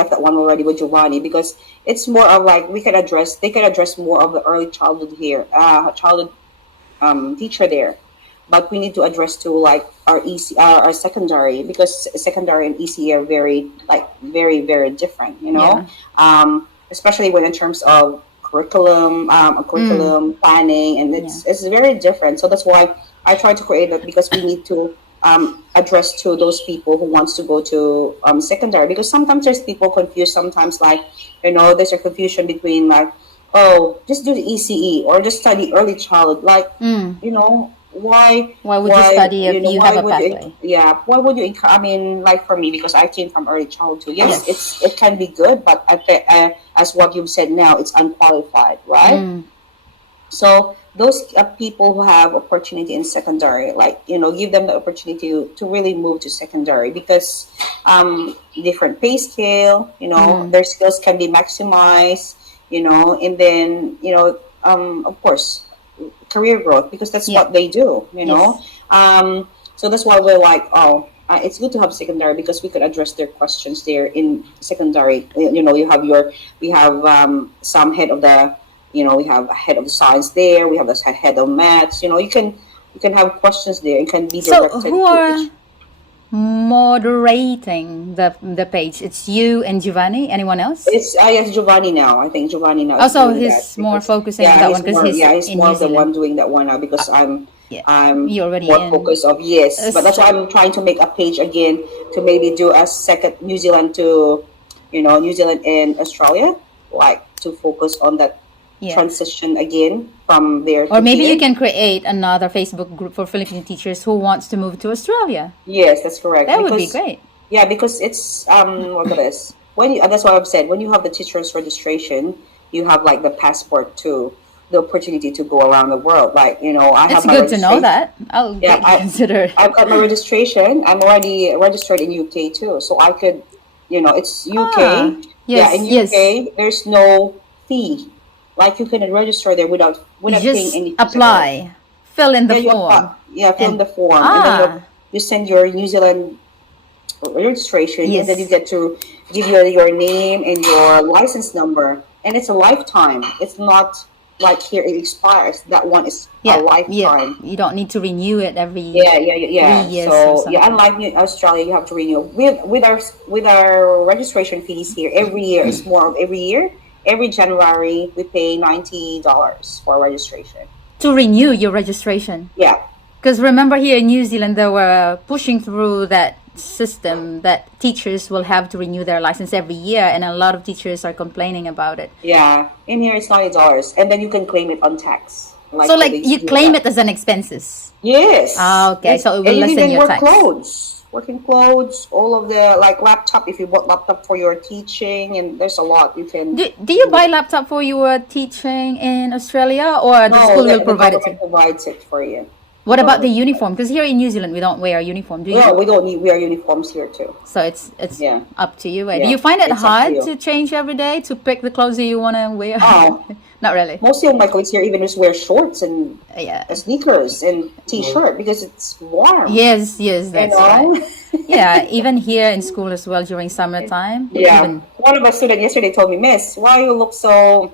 left that one already with Giovanni because it's more of like they can address more of the early childhood here, childhood teacher there. But we need to address to like our our secondary because secondary and EC are very very different. Yeah. Especially when in terms of curriculum planning, and Yeah. it's very different. So that's why I try to create that because we need to address to those people who wants to go to secondary because sometimes there's people confused. Sometimes there's a confusion between like, oh, just do the ECE or just study early childhood. Like why Why would you study if you have why a would you pathway? why would you I mean, like for me, because I came from early childhood, yes, Yes. it can be good, but as what you've said now, it's unqualified, right? So those people who have opportunity in secondary, give them the opportunity to really move to secondary because different pay scale, their skills can be maximized, and then of course career growth because that's Yeah. what they do, Yes. so that's why we're like, oh, it's good to have secondary because we could address their questions there in secondary. We have some head of the, we have a head of the science there. We have a head of maths. You can have questions there. It can be So directed who to are each. moderating the page? It's you and Giovanni. Anyone else? It's yes, Giovanni now. I think Giovanni now is Also, doing that he's more because focusing on that one because he's he's in more New of the Zealand. one doing that one now because Yeah. I'm You're already more in focused of yes. But that's why I'm trying to make a page again to maybe do a second New Zealand and Australia, like to focus on that Yeah. transition again from there Or to maybe here. you can create another Facebook group for Filipino teachers who wants to move to Australia. Yes, that's correct. That would be great. Yeah, because it's what it is. When you that's what I've said. When you have the teacher's registration, you have like the passport to the opportunity to go around the world. Like, I It's have my good to know registration. that. I'll Yeah, greatly consider it. I've got my registration. I'm already registered in UK too, so I could, it's Ah, UK. Yeah, in yes, yes. UK, there's no fee. Like you can register there You without paying just any fees at all. apply, fill in the Yeah, you apply. form, Yeah, fill in and the form, and then ah, you send your New Zealand registration, and then you yes, get to give your name and your license number, and it's a lifetime. It's not like here it expires. That one is a yeah, yeah. lifetime. You don't need to renew it every Yeah, yeah, yeah, three yeah. years or So yeah, something. unlike Australia, you have to renew with our registration fees here. Every year it's more of every year. Every January we pay $90 for registration. To renew your registration. Yeah, Because remember here in New Zealand, they were pushing through that system that teachers will have to renew their license every year, and a lot of teachers are complaining about it. yeah. In here it's $90, and then you can claim it on tax. So, Like like, they you do claim that. it as an expenses. Yes. Ah, okay. Yes. So it will And you can lessen even your work tax. clothes. Working clothes, all of the like laptop if you bought laptop for your teaching, and there's a lot you can Do you do. buy laptop for your teaching in Australia, or the No, school will the provide it to government you? provides it for you. The What about the government provides. uniform? Because here in New Zealand, we don't wear a uniform, do No, you? we don't need wear uniforms here too. So it's Yeah, up to you. Do yeah. you find it It's up to hard you. to change every day to pick the clothes that you want to wear? Oh, Not really. most of my colleagues here even just wear shorts and Yeah. sneakers and t-shirt because it's warm. Yes, yes, You that's right. know. Yeah, even here in school as well during summertime, Yeah. even One of our students yesterday told me, Miss, why you look so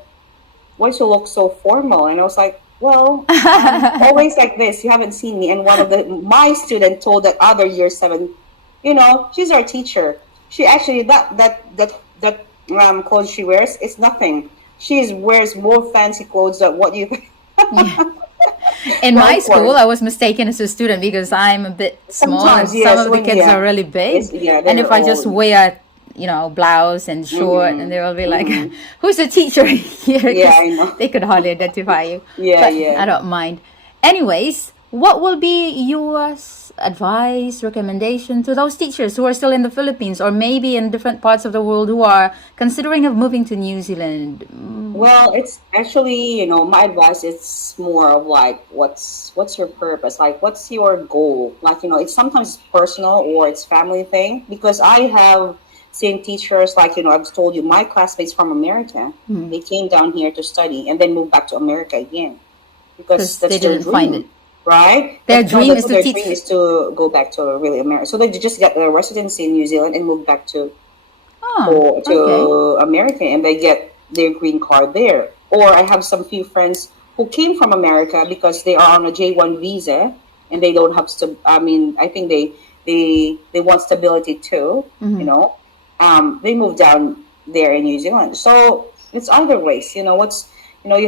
formal? And I was like, well, I'm always like this. You haven't seen me. And one of my student told that other year seven, she's our teacher. She actually that clothes she wears is nothing. She wears more fancy clothes than what you yeah. In well, my of school, course. I was mistaken as a student because I'm a bit small and Sometimes, some yes, of the when kids yeah, are really big. yeah, And they're if I just all. wear, blouse and short, and Mm-hmm, they will be like, mm-hmm. "Who's the teacher here?" Yeah, Because I know. they could hardly identify you. Yeah, But yeah. I don't mind. Anyways, what will be your advice, recommendation to those teachers who are still in the Philippines or maybe in different parts of the world who are considering of moving to New Zealand? Well, it's actually, my advice is more of like, what's your purpose? Like, what's your goal? Like, it's sometimes personal or it's family thing because I have seen teachers like, I've told you, my classmates from America, they came down here to study and then moved back to America again because Because they that's their didn't find it. dream, right? Their That's no, dream that's is what to their dream teach. is to go back to really America. So they just got a residency in New Zealand and moved back to Oh, or okay. to America and they get their green card there. Or I have some few friends who came from America because they are on a J1 visa and they don't have I mean, I think they want stability too, you Mm-hmm. know. They moved down there in New Zealand. So it's either ways, you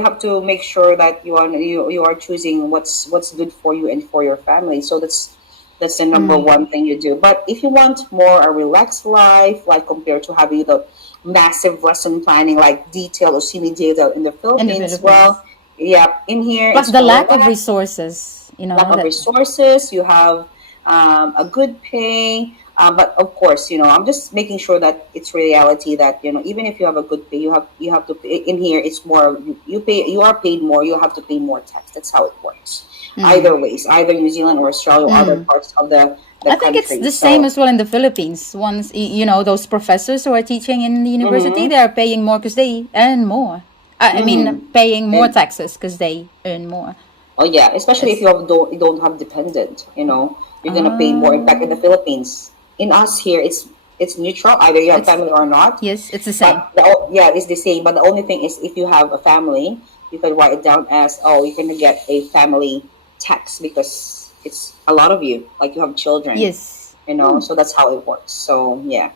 have to make sure that you are choosing what's good for you and for your family. So that's the number Mm. one thing you do. But if you want more a relaxed life, like compared to having the massive lesson planning, like detail or semi-detail in the In the Philippines, Philippines. well, yeah, in here Plus it's the more lack of relaxed, resources, lack of that. resources. You have a good pay, but of course, I'm just making sure that it's reality that even if you have a good pay, you have to pay. In here. It's more you are paid more. You have to pay more tax. That's how it works. Mm. Either ways, either New Zealand or Australia or other Mm. parts of the I think it's country. the same So, as well in the Philippines. Once those professors who are teaching in the university, mm-hmm, they are paying more because they earn more. I mean, mm-hmm. paying more And taxes because they earn more. oh yeah, especially if That's you don't have dependent, you're gonna pay more. In fact, in the oh Philippines, in us here, it's neutral. Either you have it's family or not. yes, it's the same. But yeah, it's the same. But the only thing is, if you have a family, you can write it down as, oh, you're gonna get a family tax because it's a lot of you. Like you have children, Yes. Mm. so that's how it works. So yeah.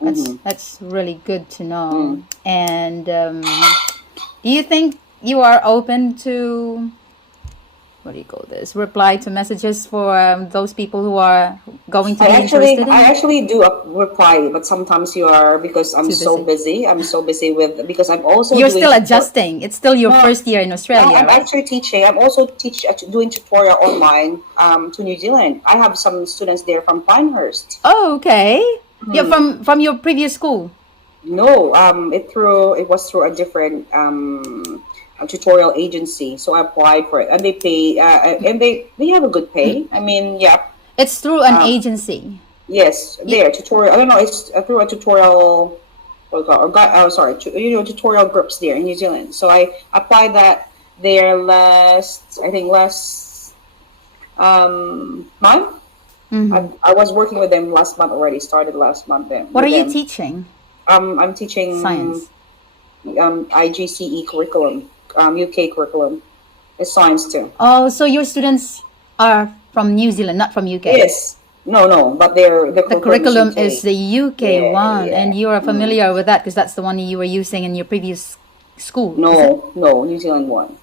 That's Mm-hmm. that's really good to know. Mm. And do you think you are open to what do you call this? Reply to messages for those people who are going to be interested in I it? actually do reply, but sometimes you are because I'm Too so busy. busy. I'm so busy with because I'm also You're doing still support. adjusting. It's still your No, first year in no, Australia, I'm right? actually teaching. I'm also doing tutorial online to New Zealand. I have some students there from Pinehurst. Oh, okay. Yeah, from your previous school. No, it was through a different a tutorial agency. So I applied for it, and they pay, and they have a good pay. I mean, yeah, It's through an um, agency. yes, Y- there tutorial. I don't know. It's through a tutorial. What do you call it? Oh, sorry, tutorial groups there in New Zealand. So I applied that there I think last month. mhm. I was working with them last month already. Started last month then What are with you them. teaching? I'm teaching Science. IGCE curriculum, UK curriculum. It's science too. Oh, so your students are from New Zealand, not from UK. Yes. No, no, but the The curriculum is curriculum is UK. the UK Yeah, one, yeah. and you are Mm. familiar with that because that's the one you were using in your previous school, is it? No, no, New Zealand one.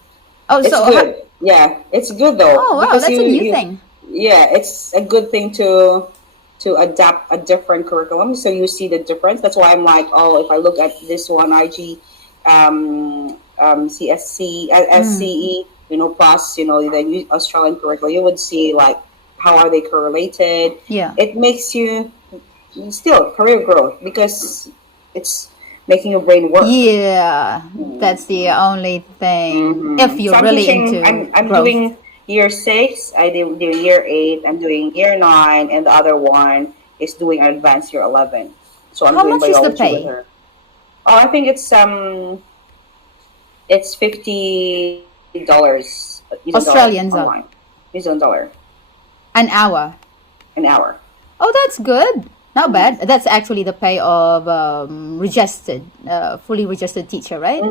Oh, It's so good. Yeah, it's good though oh wow, because that's a new thing. yeah, it's a good thing to adapt a different curriculum so you see the difference. That's why I'm like, oh, if I look at this one IG CSC SCE, plus the Australian curriculum, you would see like how are they correlated. Yeah. It makes you still career growth because it's making your brain work. Yeah, that's the only thing. If So you're I'm really teaching. into I'm growth. doing year six. I do year eight. I'm doing year nine, and the other one is doing an advanced year 11. So I'm How doing much is the biology with pay? her. Oh, I think it's $50 New Zealand dollar Australians are online. New Zealand dollar an hour. an hour. Oh, that's good. Not bad. That's actually the pay of fully registered teacher, right?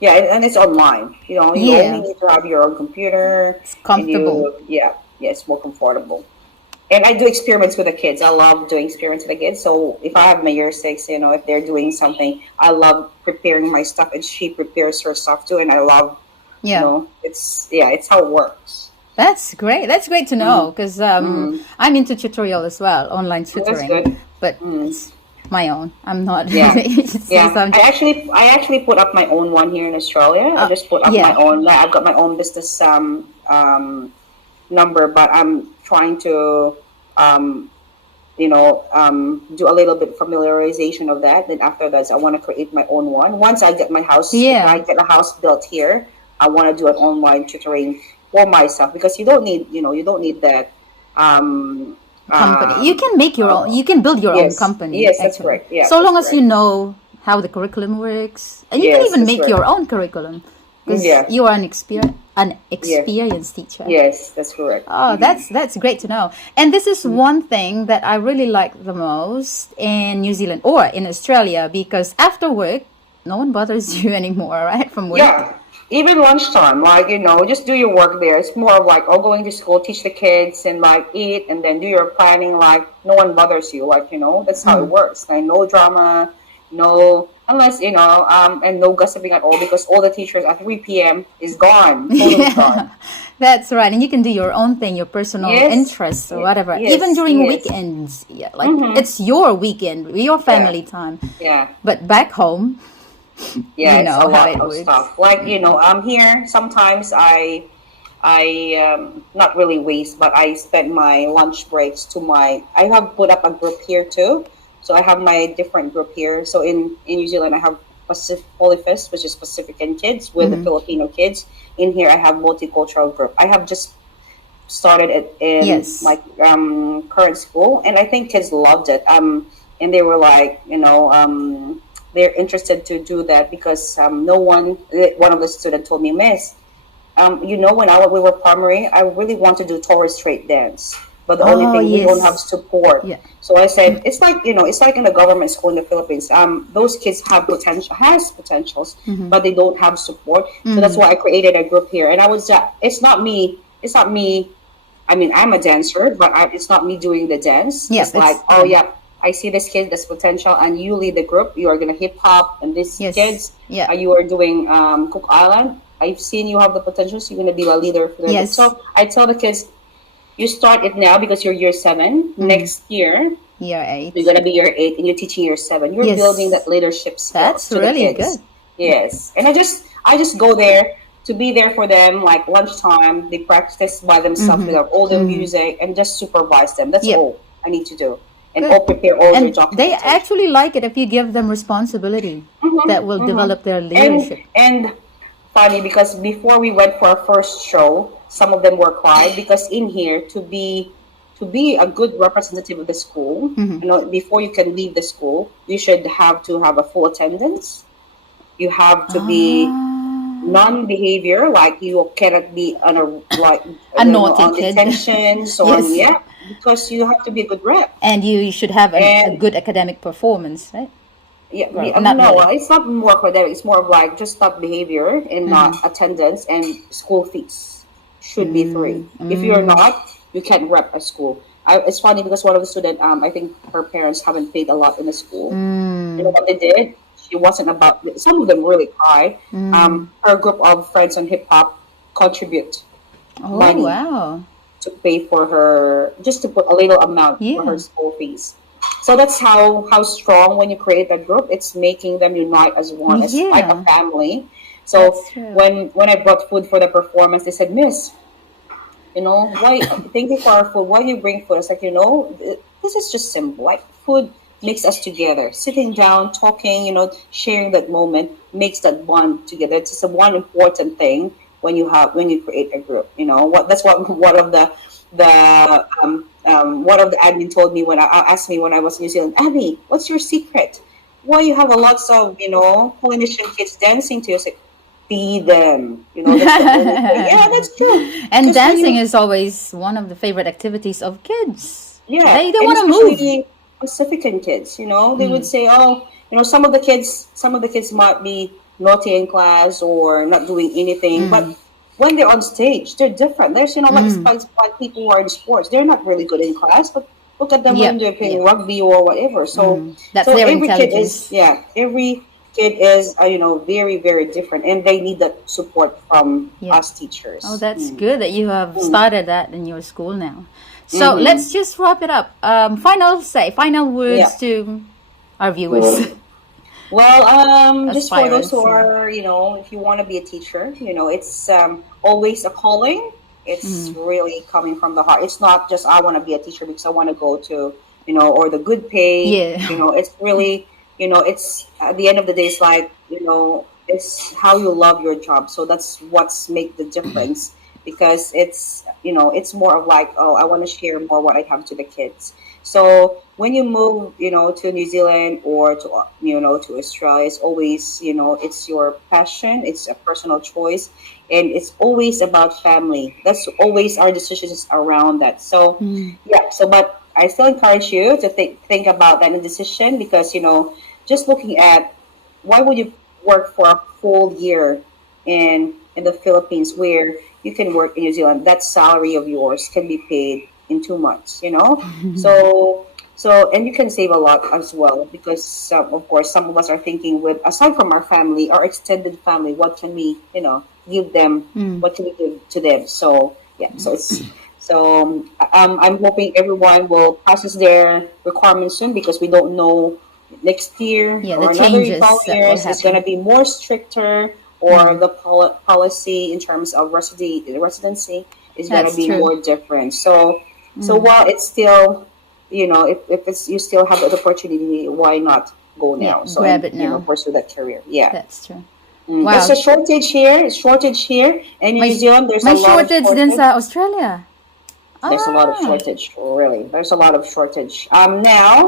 Yeah, and it's online. You only Yeah, need to have your own computer, it's and comfortable. yeah, it's more comfortable. And I do experiments with the kids. I love doing experiments with the kids. So if I have my year six, if they're doing something, I love preparing my stuff, and she prepares her stuff too. And I love, Yeah, it's how it works. that's great. That's great to know because I'm into tutorial as well, online That's tutoring, good. but it's my own. I'm not Yeah, the agency, yeah. so I'm just I actually put up my own one here in Australia. I just put up my yeah, own. Like, I've got my own business number, but I'm trying to um, do a little bit familiarization of that. Then after that, I want to create my own one. Once I get my house, if I yeah. get a house built here, I want to do an online tutoring for myself because you don't need that. Um, Company. You can make your own. uh, You can build your own yes, company yes, that's actually, correct. Yeah, so that's long as you correct. know how the curriculum works, and you can Yes, even that's make correct. your own curriculum because Yeah, you are an yeah, experienced teacher. yes, that's correct. Oh, that's great to know. And this is one thing that I really like the most in New Zealand or in Australia because after work, no one bothers you anymore, right? From work. Yeah, even lunchtime, like just do your work there. It's more of like, oh, going to school, teach the kids, and like eat, and then do your planning. Like no one bothers you. Like that's how it works. Like no drama, no unless and no gossiping at all because all the teachers at 3 p.m. is gone, totally Yeah, gone. that's right. And you can do your own thing, your personal Yes, interests or whatever. Even yes, during yes. weekends, yeah, like it's your weekend, your Yeah, family time. yeah. But back home, you Yeah, it's a know how lot it of works. stuff. Like, I'm here. Sometimes not really waste, but I spend my lunch breaks I have put up a group here too. So I have my different group here. So in New Zealand, I have Pacific Polyfest, which is Pacifican kids with the Filipino kids. In here, I have multicultural group. I have just started it in Yes. my current school, and I think kids loved it. And they were like, they're interested to do that because one of the students told me, Miss, when we were primary, I really want to do Torres Strait dance, but the only Oh, thing we don't have yes. support. Yeah. So I said, it's like in a government school in the Philippines. Those kids has potentials, but they don't have support. So that's why I created a group here. And I was, it's not me. It's not me. I mean, I'm a dancer, but it's not me doing the dance. Yeah, It's like, it's oh them. yeah, I see this kid, this potential, and you lead the group. You are gonna hip hop, and these Yes. kids, Yeah. you are doing Cook Island. I've seen you have the potential, so you're going to be a leader for them. Yes. So I tell the kids, you start it now because you're year 7. Next year, Year 8. you're going to be year 8 and you're teaching year 7. You're Yes. building that leadership skills That's to really the kids. good. Yes. And I just go there to be there for them, like lunchtime. They practice by themselves with all the music and just supervise them. That's Yep. all I need to do. And Good. all prepare all their And they documentation. actually like it if you give them responsibility that will develop their leadership. And funny because before we went for our first show, some of them were cried because in here to be a good representative of the school, before you can leave the school, you should have to have a full attendance. You have to be non-behavior, like you cannot be on A naughty on kid. detention, so Yes. because you have to be a good rep. And you should have a And- good academic performance, right? Yeah, Right. no, Not really. it's not more academic. It's more of like just stop behavior and not attendance and school fees should be free. If you're not, you can't rep a school. It's funny because one of the students, I think her parents haven't paid a lot in the school. You know what they did? She wasn't about. Some of them really cried. Her group of friends on hip hop contribute Oh, money wow. to pay for her, just to put a little amount for Yeah. her school fees. So that's how strong when you create a group, it's making them unite as one, as like a Yeah. family. So That's true. when I brought food for the performance, they said, Miss, why? Thank you for our food. Why do you bring food? I was like, this is just simple. Like food makes us together. Sitting down, talking, sharing that moment makes that bond together. It's just a one important thing when you create a group. That's what one of the one of the admin told me when I asked me when I was in New Zealand, Abby, what's your secret? Why you have a lots of Polynesian kids dancing to you? I said, feed them. That's the only thing. Yeah, that's true. And Because when dancing you- is always one of the favorite activities of kids. Yeah, They and want to move. especially Pacifican kids, they would say, oh, some of the kids might be naughty in class or not doing anything, but when they're on stage, they're different. There's like people who are in sports, they're not really good in class, but look at them when Yep, they're playing yep. rugby or whatever. So That's so their every kid intelligence. is every kid is very very different, and they need that support from Yeah. us teachers. Oh, that's good that you have started that in your school now. So let's just wrap it up. Final words to our viewers. Well, just for those who Aspirants, yeah. are, if you want to be a teacher, it's always a calling. It's really coming from the heart. It's not just I want to be a teacher because I want to go to, or the good pay. Yeah. It's really, it's at the end of the day, it's like, it's how you love your job. So that's what's make the difference because it's more of like, oh, I want to share more what I have to the kids. So when you move, to New Zealand or to Australia, it's always, it's your passion, it's a personal choice, and it's always about family. That's always our decisions around that. So yeah. So, but I still encourage you to think about that decision because just looking at why would you work for a full year in the Philippines where you can work in New Zealand? That salary of yours can be paid in 2 months, so and you can save a lot as well because of course some of us are thinking with aside from our family, our extended family, what can we give them, what can we give to them? So yeah, I'm hoping everyone will process their requirements soon because we don't know next year Yeah, or the another changes that will years it's going to happen. be more stricter or the policy in terms of residency is going to That's be true. more different. So while it's still, if it's you still have the opportunity, why not go Yeah, now? So grab and it now. pursue that career. Yeah. That's true. There's Wow. a shortage here. And in My, New Zealand, there's my a lot of shortage din shortage. sa Australia. There's a lot of Ah. shortage, really. There's a lot of shortage. Now,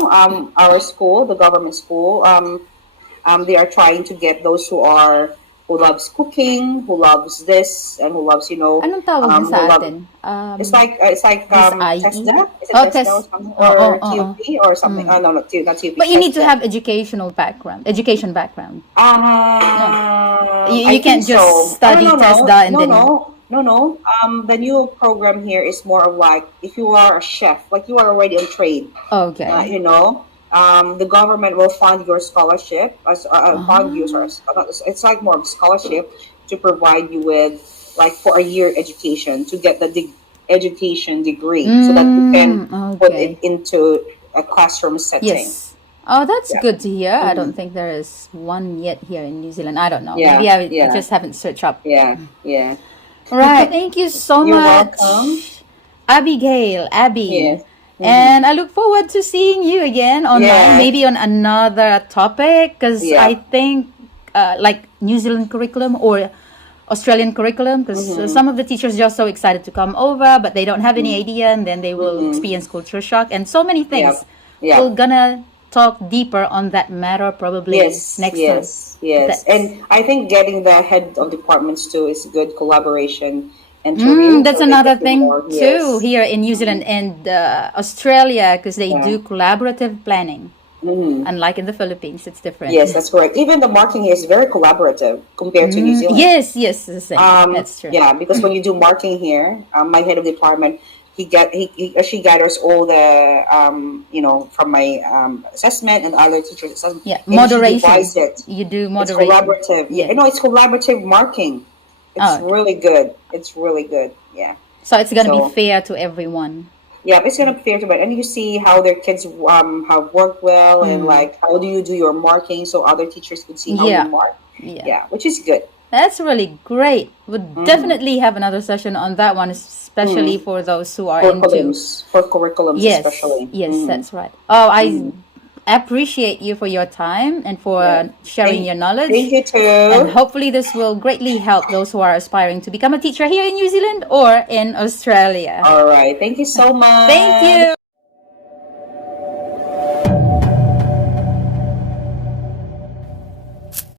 our school, the government school, they are trying to get those who loves cooking, who loves this, and who loves, Anong tawag din who sa love. atin? It's like This IE? TESDA. Is it Oh, TESDA test. or something Oh, or oh. TUP or something? Oh no, not TUP. But you need to TESDA. have education background. You I can't think just so. study TESDA and then No. The new program here is more of like if you are a chef, like you are already on trade. okay. The government will fund your scholarship. Fund you, sorry, it's like more of scholarship. to provide you with like for a year education to get the education degree so that you can put it Okay. into a classroom setting. Yes. Oh, that's Yeah. good to hear. I don't Mhm. think there is one yet here in New Zealand. I don't know. Maybe Yeah. I Yeah. just haven't searched up. Yeah. Yeah. Right. Thank you so You're welcome. much, Abigail, Abby. Yes. Hmm. And I look forward to seeing you again online, Yeah. maybe on another topic, because I Yeah. think like New Zealand curriculum or Australian curriculum, because Hmm. some of the teachers are just so excited to come over, but they don't have any idea, and then they will Hmm. experience culture shock and so many Yeah. things. Yeah. We're gonna talk deeper on that matter probably Yes. next time. Yes. Yes. That's And I think getting the head of departments too is good collaboration interview That's so they another can do thing more. too Yes. here in New Zealand and Australia, because they Yeah. do collaborative planning. Hmm. Unlike in the Philippines, it's different. Yes, that's correct. Even the marking here is very collaborative compared to New Zealand. Yes, yes, the same. That's true. Yeah, because when you do marking here, my head of department, he or she gathers all the from my assessment and other teachers' assessment, Yeah, and she moderation. divides it. You do It's moderation. collaborative. Yeah, Yeah. it's collaborative marking. It's Oh, okay. really good. It's really good. Yeah. So it's gonna be So fair to everyone. yeah, it's gonna be fair to it, and you see how their kids have worked well, and like how do you do your marking so other teachers can see how you Yeah, mark. yeah. Yeah, which is good. That's really great. Would definitely have another session on that one, especially for those who are into. For curriculums Yes, especially. yes, Mm-hmm. that's right. Oh, I appreciate you for your time and Yeah. for sharing your Thank knowledge. you And too. hopefully, this will greatly help those who are aspiring to become a teacher here in New Zealand or in Australia. All right. Thank you so Thank much. you.